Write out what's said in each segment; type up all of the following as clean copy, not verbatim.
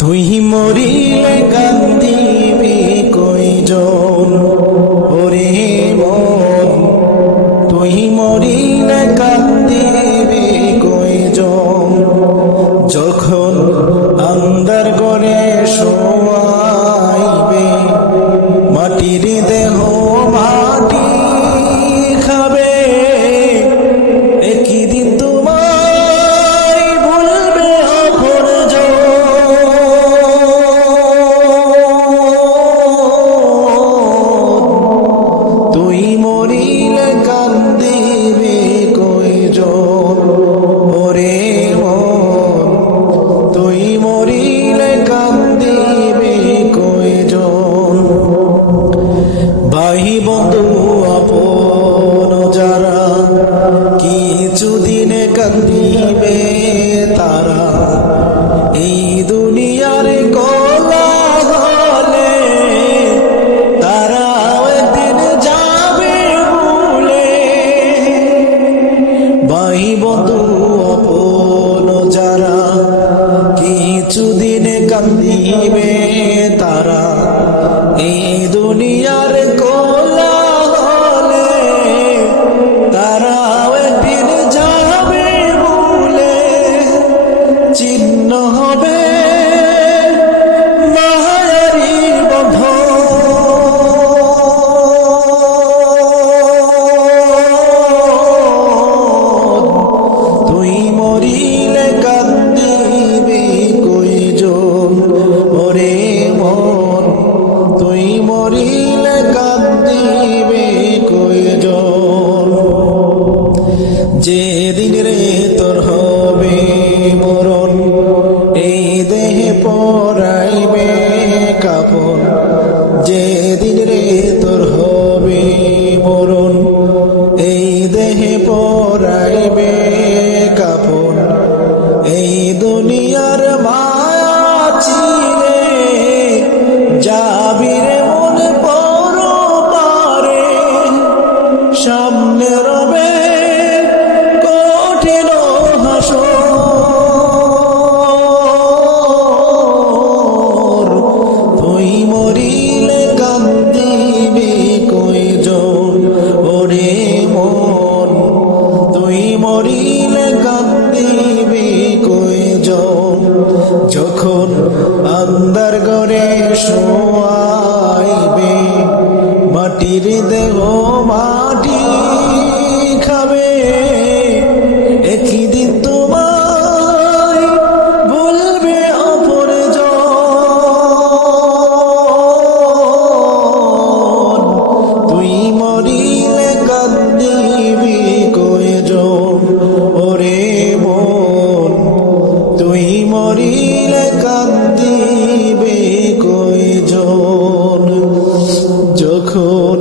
তুই মরিলে কান্দিবি কইজন ওরে মন, তুই মরিলে কান্দিবি কইজন। যখন আন্দার করে শোয়াইবে মাটির দেহ মাটি খাবে, একই দিন তোমায় ভুলবে অপরজন। তুই মরিলে কান্দিবে কইজন ওরে মন, তুই মরিলে কান্দিবে কইজন। ভাই বন্ধু আপন যারা কিছুদিনে কান্দিবে তারা, এই দুনিয়ার কোলাহলে তারা একদিন যাবে ভুলে। ভাই বন্ধু আপন যারা কিছুদিনে কান্দিবে তারা, এই দুনিয়ার কোলাহলে তারা একদিন যাবে ভুলে। চিহ্ন হবে মায়ারি বন্ধন, তুই মরিলে কান্দিবি কইজন ওরে মন, তুই মরিলে কান্দিবি কইজন। যেদিন রে তোর হবে মরণ, এই দেহে পরাইবে কাপন। যেদিন রে তোর হবে মরণ, এই দেহে পরাইবে কাপন। এই দুনিয়ার মায়া চিরে যাবি রে মন পরপারে, সামনে রবে কঠিন হাসর। তুই মরিলে কান্দিবি কইজন ওরে মন, তুই মরিলে কান্দিবি কইজন। যখন আন্দার ঘরে শোয়াইবে মাটির দেহ মাটি খাবে, একই দিন তোমায় ভুলবে অপরজন। তুই মরিলে কান্দিবি কইজন ওরে মন, তুই মরিলে কান্দিবি কইজন। যখন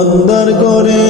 আন্দার করে